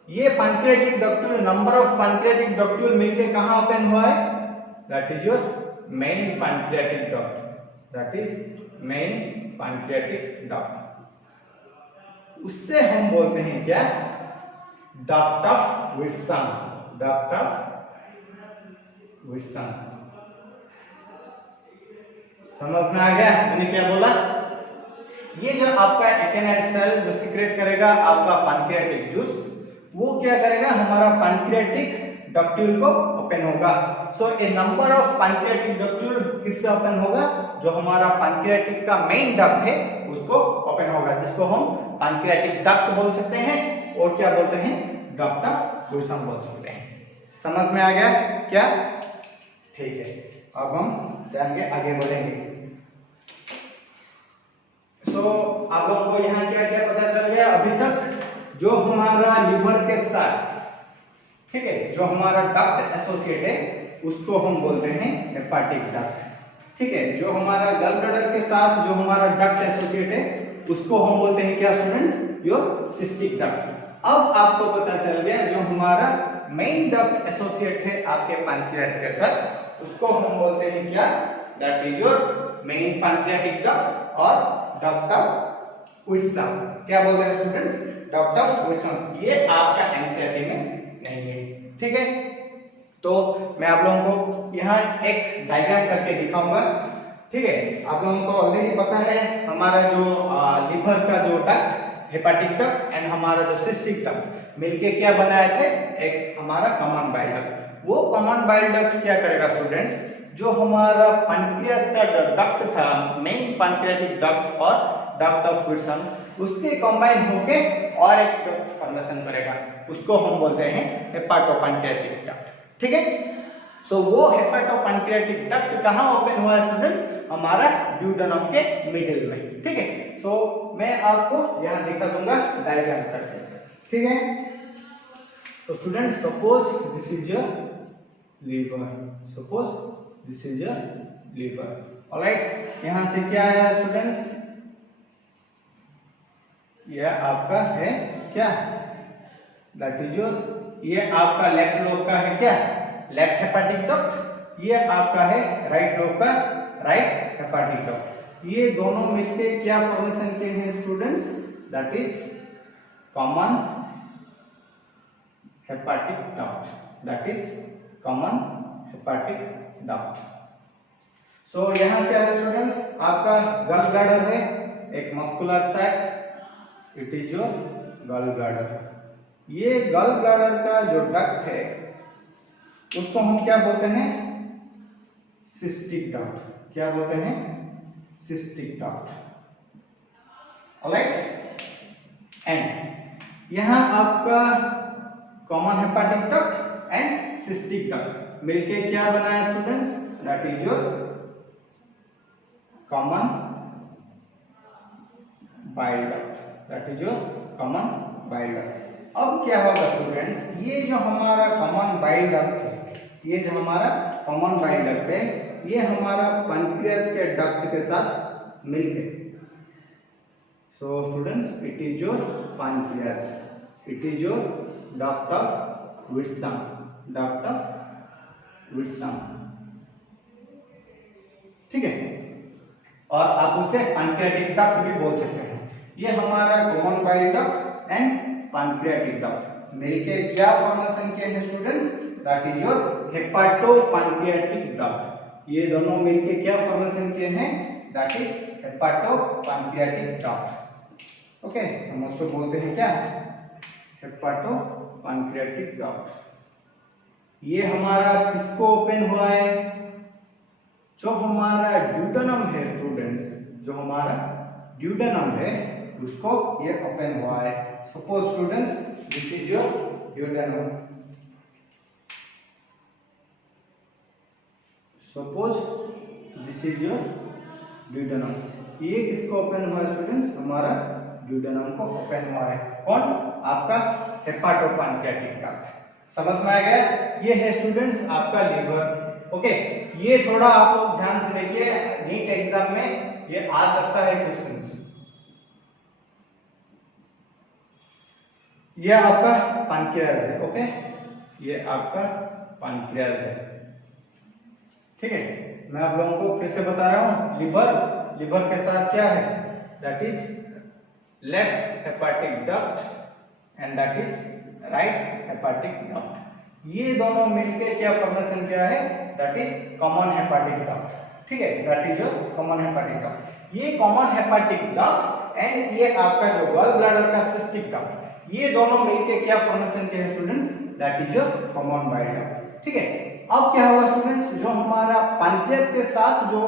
ये pancreatic ductule, number of pancreatic ductule मिलके कहां ओपन हुआ है, that is your main pancreatic duct, that is main pancreatic duct. उससे हम बोलते हैं क्या, duct of Wilson, duct of Wilson. समझ में आ गया मैंने क्या बोला, ये जो आपका एकाइनल सेल जो सिक्रेट करेगा आपका पैनक्रियाटिक जूस, वो क्या करेगा, हमारा पैनक्रियाटिक डक्ट्यूल को ओपन होगा। सो ए नंबर ऑफ पैनक्रियाटिक डक्ट्यूल किससे ओपन होगा, जो हमारा पैनक्रियाटिक का मेन डक्ट है उसको ओपन होगा, जिसको हम पैनक्रियाटिक डक्ट बोल सकते हैं और क्या बोलते हैं, डक्ट ऑफ विल्सन बोल सकते हैं। समझ में आ गया क्या? ठीक है, अब हम जाएंगे आगे बढ़ेंगे। आप लोगों को यहाँ क्या क्या पता चल गया अभी तक? जो हमारा लिवर के साथ, ठीक है, जो हमारा डक्ट एसोसिएट है उसको हम बोलते हैं हेपाटिक डक्ट, ठीक है। जो हमारा गल ब्लैडर के साथ जो हमारा डक्ट एसोसिएट है उसको हम बोलते हैं क्या स्टूडेंट्स? Your cystic duct. अब आपको पता चल गया जो हमारा मेन डक्ट एसोसिएट है आपके पैनक्रियाज के साथ उसको हम बोलते हैं क्या? That is your main pancreatic duct और डक्ट ऑफ विल्सन। क्या बोलते हैं स्टूडेंट्स? Duct of Wilson. ये आपका एनसीईआरटी में नहीं है, ठीक है। तो मैं आप लोगों को यहाँ एक डायग्राम करके दिखाऊंगा, ठीक है। आप लोगों को ऑलरेडी पता है हमारा जो लिवर का जो डक्ट हेपाटिक डक्ट एंड हमारा जो सिस्टिक डक्ट मिलके क्या बनाए थे? एक हमारा कॉमन बाइल डक्ट। वो कॉमन बाइल डक्ट क्या करेगा स्टूडेंट्स? जो हमारा पैनक्रियाज का डक्ट था, मेन पैनक्रियाटिक डक्ट और डक्ट ऑफ विल्सन, उसके कंबाइन होके और एक डक्ट फॉर्मेशन करेगा, उसको हम बोलते हैं हेपाटोपैनक्रियाटिक डक्ट, ठीक है। सो वो हेपाटोपैनक्रियाटिक डक्ट कहाँ ओपन हुआ है स्टूडेंट्स? हमारा ड्यूडेनम के मिडिल में, ठीक है। सो मैं आपको यहाँ दिखा दूंगा डायग्राम करके, ठीक है। तो students suppose this is your liver, suppose this is your liver, alright. यहाँ से क्या आया स्टूडेंट्स? यह आपका है क्या? दैट इज योर, ये आपका लेफ्ट लोब का है क्या? Left hepatic duct. ये आपका है राइट लोब का राइट हेपाटिक डक्ट। ये दोनों मिलके क्या फॉर्मेशन के हैं students? That is common hepatic duct, that is common hepatic duct. So यहाँ क्या है स्टूडेंट्स? आपका गल ब्लैडर है, एक muscular sac, it is your gall bladder. ये गल ब्लैडर का जो डक्ट है उसको हम क्या बोलते हैं? Cystic duct. क्या बोलते हैं? Cystic duct, alright. एंड यहाँ आपका common hepatic duct and cystic duct मिलके क्या बना है students? That is your common bile duct, that is your common bile duct. अब क्या होगा स्टूडेंट्स? ये जो हमारा कॉमन बाइल डक्ट है, ये जो हमारा कॉमन बाइल डक्ट है, ये हमारा पैनक्रियाज के डक्ट के साथ मिलके, so students it is your pancreas, it is your duct of Wilson, duct of Wilson, ठीक है। और आप उसे पैनक्रियाटिक डक्ट भी बोल सकते हैं। ये हमारा common bile duct and pancreatic duct मिलके क्या फॉर्मेशन किए हैं students? That is your hepatopancreatic duct. ये दोनों मिलके क्या फॉर्मेशन किए हैं? That is hepatopancreatic duct, okay. हम उसको बोलते हैं क्या? Hepatopancreatic duct. ये हमारा किसको ओपन हुआ है? जो हमारा ड्यूडेनम है स्टूडेंट्स, जो हमारा ड्यूडेनम है उसको ये ओपन हुआ है। Suppose students this is your duodenum, suppose this is your duodenum. ये किसको ओपन हुआ है स्टूडेंट्स? हमारा ड्यूडेनम को ओपन हुआ है। कौन? आपका हेपाटोपैनक्रियाटिक डक्ट। समझ में आ गया? ये है स्टूडेंट्स आपका लीवर, ओके। ये थोड़ा आप लोग ध्यान से देखिए, नीट एग्जाम में ये आ सकता है क्वेश्चंस। ये आपका पैनक्रियाज है, ओके। ये आपका पैनक्रियाज है, ठीक है। मैं आप लोगों को फिर से बता रहा हूं, लिवर के साथ क्या है? That is left hepatic duct and that is right hepatic duct. ये दोनों मिलके क्या फॉर्मेशन किया है? That is common hepatic duct, ठीक है। That is your common hepatic duct. ये कॉमन हेपाटिक डक्ट एंड ये आपका जो गॉल ब्लैडर का सिस्टिक डक्ट, ये दोनों मिलके क्या फॉर्मेशन किया है students? That is your common bile duct, ठीक है। अब क्या होगा स्टूडेंट्स? जो हमारा पैनक्रियाज के साथ जो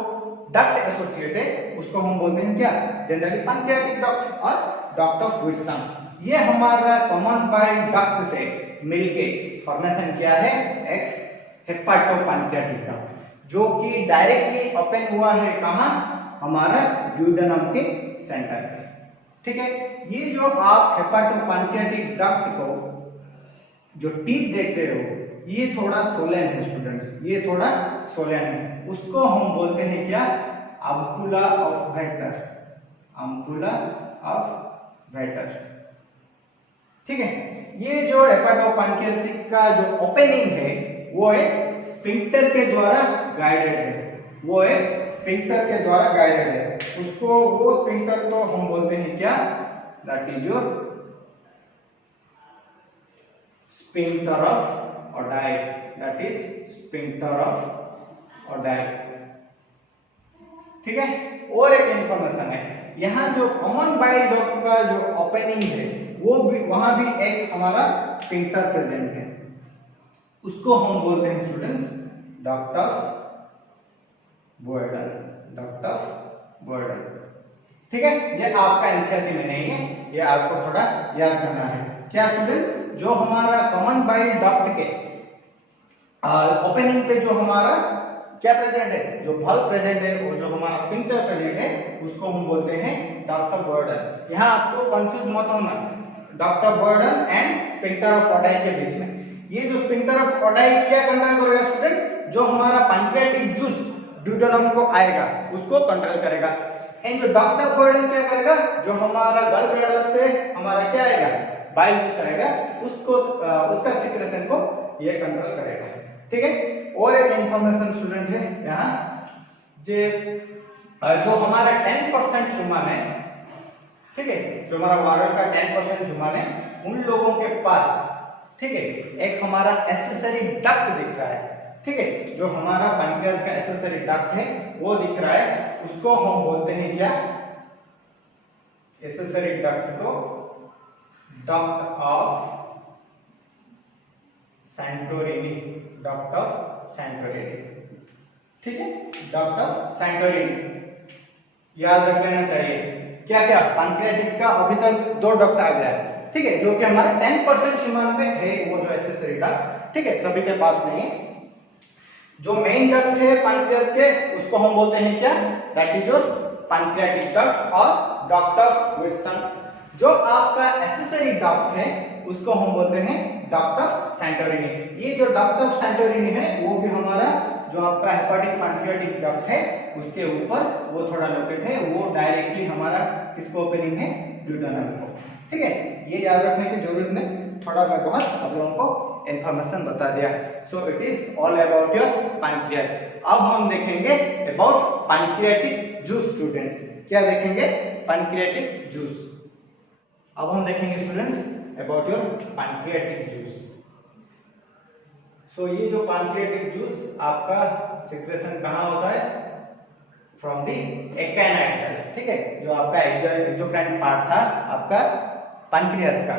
डक्ट एसोसिएट है उसको हम बोलते हैं क्या? जनरली पैनक्रियाटिक डक्ट और डक्ट ऑफ विल्सन। ये हमारा कॉमन बाइल डक्ट से मिलके फॉर्मेशन किया है एक हेपाटोपैंक्रियाटिक डक्ट, जो कि डायरेक्टली ओपन हुआ है कहाँ, हमारा ड्यूडेनम के सेंटर पे। ठीक है, ये जो आप हेपाटोपैंक्रियाटिक डक्ट को जो टीथ देख रहे हो, ये थोड़ा सोलन है स्टूडेंट्स, ये थोड़ा सोलन है, उसको हम बोलते हैं क्या, अम्पुला ऑफ वेटर, अम्पुला ऑफ वेटर। ठीक है, ये जो हेपाटोपैंक्रियाटिक का जो ओपनिंग है वो एक स्फिंक्टर के द्वारा गाइडेड है, वो एक स्फिंक्टर के द्वारा गाइडेड है, उसको वो स्फिंक्टर को हम बोलते हैं क्या, that is your sphincter of ODI, that is sphincter of ODI. ठीक है, और एक इंफॉर्मेशन है, यहाँ जो कॉमन बाइल डक्ट का जो ओपनिंग है वो भी, वहां भी एक हमारा स्फिंक्टर प्रेजेंट है, उसको हम बोलते हैं students duct of Boyden, duct of Boyden. ठीक है, ये आपका एनसीईआरटी में नहीं है, ये आपको थोड़ा याद करना है। क्या स्टूडेंट्स, जो हमारा कॉमन बाइल डक्ट के ओपनिंग पे जो हमारा क्या प्रेजेंट है, जो बल्ब प्रेजेंट है और जो हमारा स्फिंक्टर प्रेजेंट है, उसको हम बोलते हैं डक्ट ऑफ बोयडन। यहाँ आपको कंफ्यूज मत होना duct of Boyden and sphincter of Oddi के बीच में। ये जो स्फिंक्टर ऑफ ओडाई क्या कंट्रोल करेगा स्टूडेंट्स, जो हमारा पैंक्रियाटिक जूस ड्यूडेनम को आएगा उसको कंट्रोल करेगा, एंड जो डक्ट ऑफ बोयडन क्या करेगा, जो हमारा गल ब्लैडर से हमारा क्या आएगा, बाइल जूस आएगा, उसको उसका सिक्रेशन को ये कंट्रोल करेगा। ठीक है, और एक इंफॉर्मेशन स्टूडेंट है यहाँ, जो हमारा 10% ह्यूमन है, ठीक है, जो हमारा वायरल का 10% ह्यूमन है, उन लोगों के पास, ठीक है, एक हमारा एसेसरी डक्ट दिख रहा है। ठीक है, जो हमारा पैंक्रियाज का एसेसरी डक्ट है वो दिख रहा है, उसको हम बोलते हैं क्या, एसेसरी डक्ट को duct of Santorini, duct of Santorini. ठीक है, डक्ट ऑफ सैंटोरिनी याद रख लेना चाहिए। क्या क्या पैंक्रियाटिक का अभी तक 2 डक्ट आ गया है, ठीक है, जो कि हमारा 10% ह्यूमन में है, वो जो एसेसरी डक्ट, ठीक है, सभी के पास नहीं है। जो मेन डक्ट है पैंक्रियास के, उसको हम बोलते हैं क्या, that is your pancreatic duct और डक्ट ऑफ विल्सन। जो आपका एसेसरी डक्ट है उसको हम बोलते हैं डक्ट ऑफ सैंटोरिनी। ये जो डक्ट ऑफ सैंटोरिनी है वो भी हमारा जो आपका हेपाटिक पैंक्रियाटिक डक्ट है उसके ऊपर वो थोड़ा लोकेट है, वो डायरेक्टली हमारा किसको ओपनिंग है, ड्यूडेनम को। ठीक है, ये याद रखने की जरूरत नहीं, थोड़ा मैं बहुत आप लोगों को इंफॉर्मेशन बता दिया। सो it is all about your pancreas. अब हम देखेंगे अबाउट पैंक्रियाटिक जूस स्टूडेंट्स। क्या देखेंगे, पैंक्रियाटिक जूस। अब हम देखेंगे students about your pancreatic juice. So ये जो पैंक्रियाटिक जूस आपका सिक्रेशन कहाँ होता है, फ्रॉम द एकाइनाइड सेल। ठीक है, जो आपका एक्सोक्राइन पार्ट था आपका पैंक्रियास का,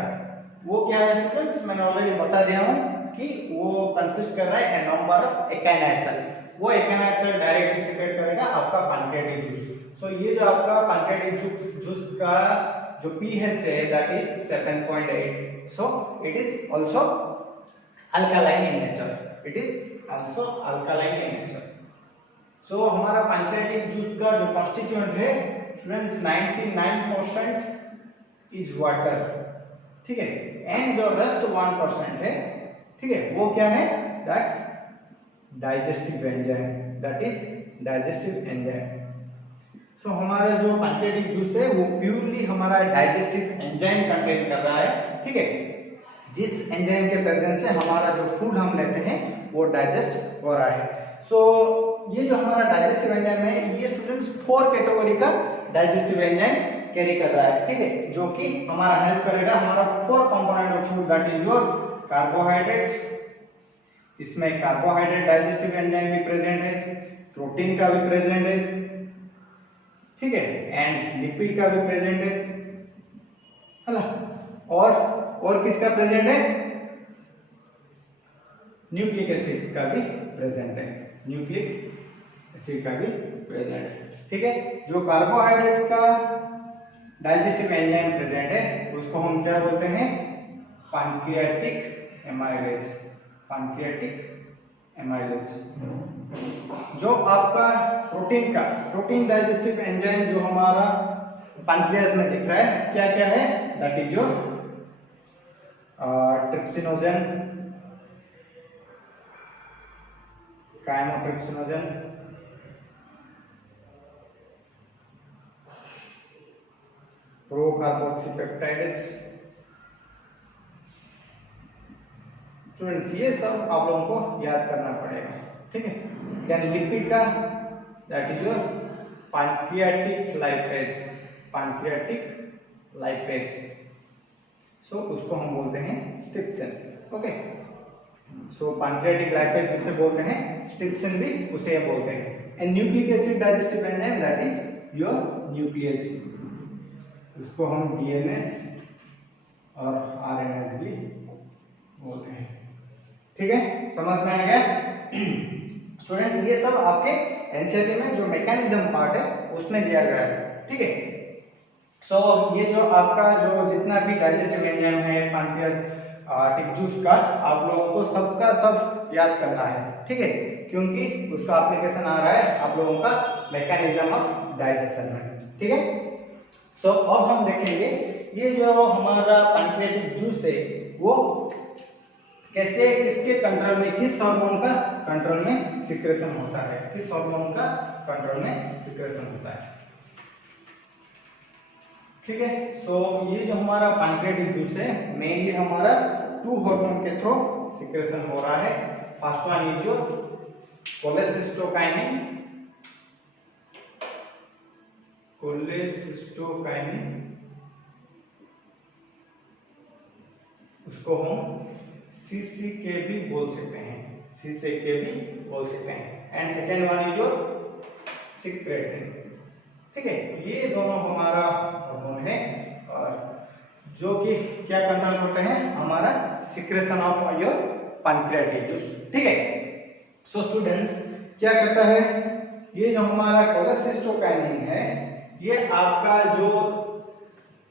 वो क्या है स्टूडेंट्स, मैंने ऑलरेडी बता दिया हूं कि वो कंसिस्ट कर रहा है ए नंबर ऑफ एकाइनाइड सेल। वो एकाइनाइड सेल डायरेक्टली सीक्रेट करेगा आपका पैंक्रियाटिक जूस। सो ये जो आपका पैंक्रियाटिक जूस का जो pH है that is 7.8, so it is also alkaline in nature, it is also alkaline in nature. So हमारा पैंक्रियाटिक जूस का जो कॉन्स्टिट्यूएंट है स्टूडेंट्स 99% इज वाटर। ठीक है, एंड जो रेस्ट 1% है, ठीक है, वो क्या है, that digestive enzyme, that is digestive enzyme. So हमारा जो पैंक्रियाटिक जूस है वो प्योरली हमारा डाइजेस्टिव एंजाइम कंटेन कर रहा है। ठीक है, जिस एंजाइम के प्रेजेंस से हमारा जो फूड हम लेते हैं वो डाइजेस्ट हो रहा है। सो ये जो हमारा डाइजेस्टिव एंजाइम है, ये स्टूडेंट्स 4 कैटेगरी का डाइजेस्टिव एंजाइम कैरी कर रहा है। ठीक है, जो कि हमारा हेल्प करेगा हमारा 4 component of food, that is your carbohydrate, इसमें कार्बोहाइड्रेट डाइजेस्टिव एंजाइम भी प्रेजेंट है, प्रोटीन का भी प्रेजेंट है, ठीक है, एंड लिपिड का भी प्रेजेंट है ना, और किसका प्रेजेंट है, न्यूक्लिक एसिड का भी प्रेजेंट है, न्यूक्लिक एसिड का भी प्रेजेंट है। ठीक है, जो कार्बोहाइड्रेट का डाइजेस्टिव एंजाइम प्रेजेंट है उसको हम क्या बोलते हैं, पैंक्रियाटिक एमाइलेज। पैंक्रियाटिक एमाइलेज जो आपका प्रोटीन डाइजेस्टिव एंजाइम जो हमारा पैंक्रियाज में दिख रहा है, क्या क्या है, that is your trypsinogen, chymotrypsinogen, procarboxypeptidases. Students ये सब आप लोगों को याद करना पड़ेगा, ठीक है। देन लिपिड का, that is your pancreatic lipase, pancreatic lipase, so उसको हम बोलते हैं steapsin, okay. So pancreatic lipase जिसे बोलते हैं, स्ट्रिप्सिन भी उसे बोलते हैं। And nucleic acid digestive enzyme, that is your nucleus, उसको हम डीएनएस और आरएनएस भी बोलते हैं, ठीक है। समझ में आ गया स्टूडेंट्स? ये सब आपके एनसीईआरटी में जो मैकेनिज्म पार्ट है उसमें दिया गया है, ठीक है। सो ये जो आपका जो जितना भी डाइजेस्टिव एंजाइम है पैंक्रियाटिक जूस का, आप लोगों को सबका सब याद करना है, ठीक है, क्योंकि उसका एप्लीकेशन आ रहा है आप लोगों का मैकेनिज्म ऑफ डाइजेशन में, ठीक है। सो अब हम देखेंगे ये जो हमारा पैंक्रियाटिक जूस है वो कैसे, किसके कंट्रोल में, किस हार्मोन का कंट्रोल में सिक्रेशन होता है, किस हार्मोन का कंट्रोल में सिक्रेशन होता है, ठीक है। सो ये जो हमारा पैंक्रियाटिक जूस है मेनली हमारा 2 हार्मोन के थ्रू सिक्रेशन हो रहा है। First one is your cholecystokinin, उसको हम सीसीके भी बोल सकते हैं, सीसीके भी बोल सकते हैं। And second one is your secretin, ठीक है। ये दोनों हमारा हार्मोन है और जो कि क्या कंट्रोल करते हैं, हमारा secretion of your pancreatic juice, ठीक है। सो स्टूडेंट्स क्या करता है, ये जो हमारा कोलेसिस्टोकाइनिन है ये आपका जो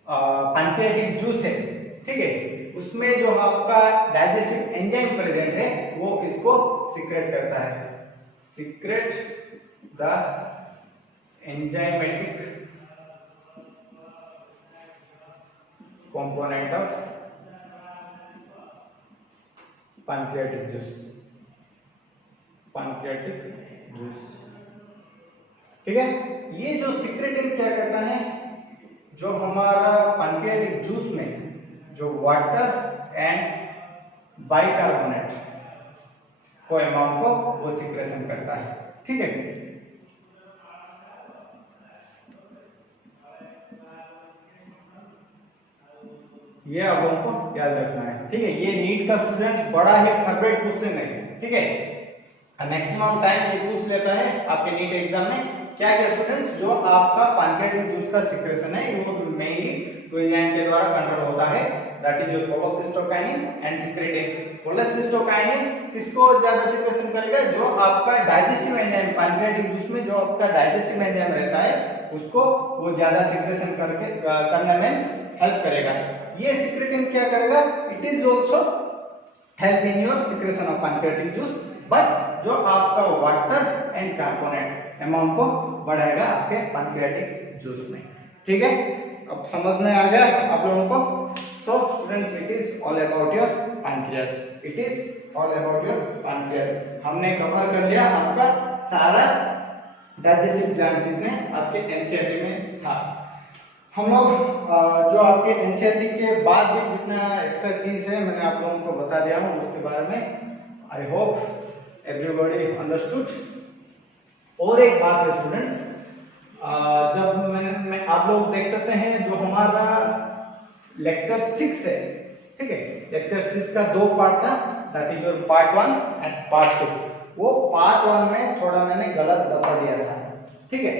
पैंक्रियाटिक जूस है, ठीक है, उसमें जो आपका डाइजेस्टिव एंजाइम प्रेजेंट है वो इसको सीक्रेट करता है, secret the enzymatic component of pancreatic juice, ठीक है। ये जो सिक्रेटिन क्या करता है, जो हमारा पैंक्रियाटिक जूस में जो वाटर एंड बाइकार्बोनेट को अमाउंट को वो सिक्रेशन करता है, ठीक है। ये आप लोगों को याद रखना है, ठीक है। ये नीट का स्टूडेंट बड़ा ही फेवरेट क्वेश्चन है, ठीक है। मैक्सिमम टाइम ये पूछ लेता है आपके नीट एग्जाम में, क्या क्या स्टूडेंट्स, जो आपका पैंक्रियाटिक जूस का सिक्रेशन है वो मेनली दो एंजाइम के द्वारा कंट्रोल होता है, that is your cholecystokinin and secretin. Cholecystokinin किसको ज्यादा सिक्रेशन करेगा, जो आपका डाइजेस्टिव एंजाइम पैंक्रियाटिक जूस में जो आपका डाइजेस्टिव एंजाइम रहता है उसको वो ज्यादा सिक्रेशन करने में हेल्प करेगा। ये सिक्रेटिन क्या करेगा, it is also help in your secretion of pancreatic juice, but जो आपका वाटर एंड कार्बोनेट अमाउंट को बढ़ाएगा आपके पैंक्रियाटिक जूस में, ठीक है। अब समझ में आ गया आप लोगों को? So students, it is all about your pancreas. It is all about your pancreas. हमने कवर कर लिया आपका सारा डाइजेस्टिव ग्लैंड जितने आपके एनसीईआरटी में था। हम लोग जो आपके एनसीईआरटी के बाद भी जितना एक्स्ट्रा चीज है मैंने आप लोगों को बता दिया हूँ उसके बारे में। I hope everybody understood. और एक बात है स्टूडेंट्स, जब मैं आप लोग देख सकते हैं जो हमारा लेक्चर 6 है, ठीक है, लेक्चर 6 का 2 पार्ट था, that is your part 1 and part 2। वो पार्ट 1 में थोड़ा मैंने गलत बता दिया था, ठीक है।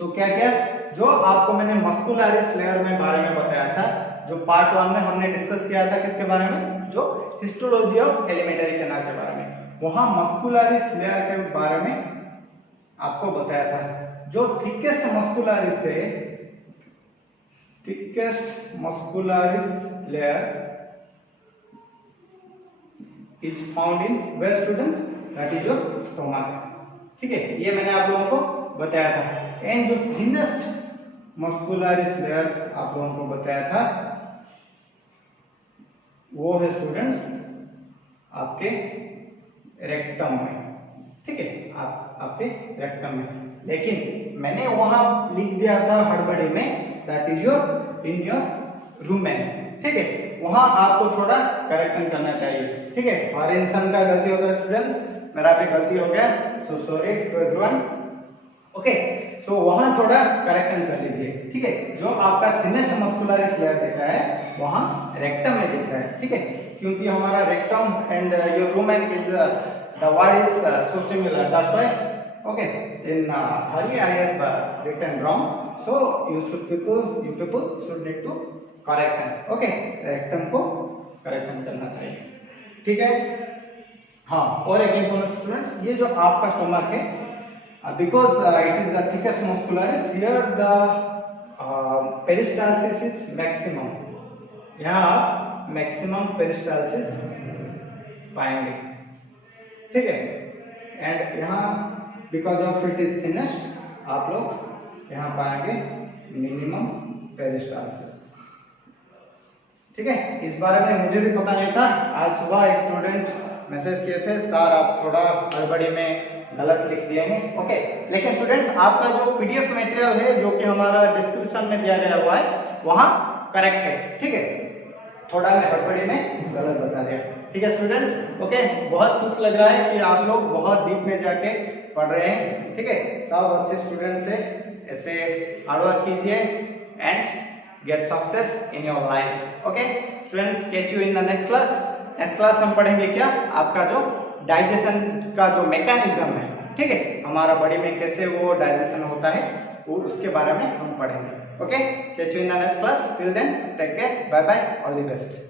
सो क्या क्या जो आपको मैंने मस्कुलरिस लेयर में बारे में बताया था, जो पार्ट 1 में हमने डिस्कस किया था किसके बारे में, जो हिस्टोलॉजी ऑफ एलिमेंटरी कैनाल के बारे में, वहां मस्कुलरिस लेयर के बारे में आपको बताया था। जो थिकेस्ट मस्कुलरिस है, thickest muscularis layer is found in where students, that is your stomach. ठीक है, ये मैंने आप लोगों को बताया था। एंड जो थिनेस्ट मस्कुलरिस लेयर आप लोगों को बताया था वो है स्टूडेंट्स आपके रेक्टम में। ठीक है, आपके रेक्टम में, लेकिन मैंने वहां लिख दिया था हड़बड़ी में that is your in your rumen. ठीक है, वहां आपको थोड़ा करेक्शन करना चाहिए। ठीक है, हर इंसान का गलती होता है स्टूडेंट्स, मेरा भी गलती हो गया, so sorry to everyone. Okay, so वहां थोड़ा करेक्शन कर लीजिए। ठीक है, जो आपका थिनेस्ट मस्कुलरिस लेयर दिख रहा है वहां रेक्टम में दिख रहा है। ठीक है, क्योंकि हमारा rectum and your rumen is the word is so similar, that's why okay in hurry I have written wrong, so you people should need to correction. okay, rectum को करेक्शन करना चाहिए। ठीक है, हाँ, और एक इन्फॉर्मेशन स्टूडेंट्स, ये जो आपका स्टोमक है because it is the thickest muscularis, here the peristalsis is maximum. यहाँ आप मैक्सिमम पेरिस्टाल्सिस पाएंगे। ठीक है, एंड यहाँ because of it is thinnest आप लोग यहाँ पाएंगे मिनिमम पेरिस्टाल्सिस। ठीक है, इस बारे में मुझे भी पता नहीं था। आज सुबह एक स्टूडेंट मैसेज किए थे, सर आप थोड़ा हड़बड़ी में गलत लिख दिए हैं। ओके, लेकिन स्टूडेंट्स आपका जो पीडीएफ मटेरियल है जो कि हमारा डिस्क्रिप्शन में दिया गया हुआ है वहाँ करेक्ट है। ठीक है, थोड़ा मैं हड़बड़ी में गलत बता दिया। ठीक है स्टूडेंट्स, ओके, बहुत खुश लग रहा है कि आप लोग बहुत डीप में जाके पढ़ रहे हैं। ठीक है, सब अच्छे स्टूडेंट से ऐसे हार्डवर्क कीजिए and get success in your life. Okay students, catch you in the next class. Next class हम पढ़ेंगे क्या, आपका जो डाइजेशन का जो मैकेनिज्म है। ठीक है, हमारा बॉडी में कैसे वो डाइजेशन होता है वो उसके बारे में हम पढ़ेंगे। Okay, catch you in the next class. Till then take care, bye bye, all the best.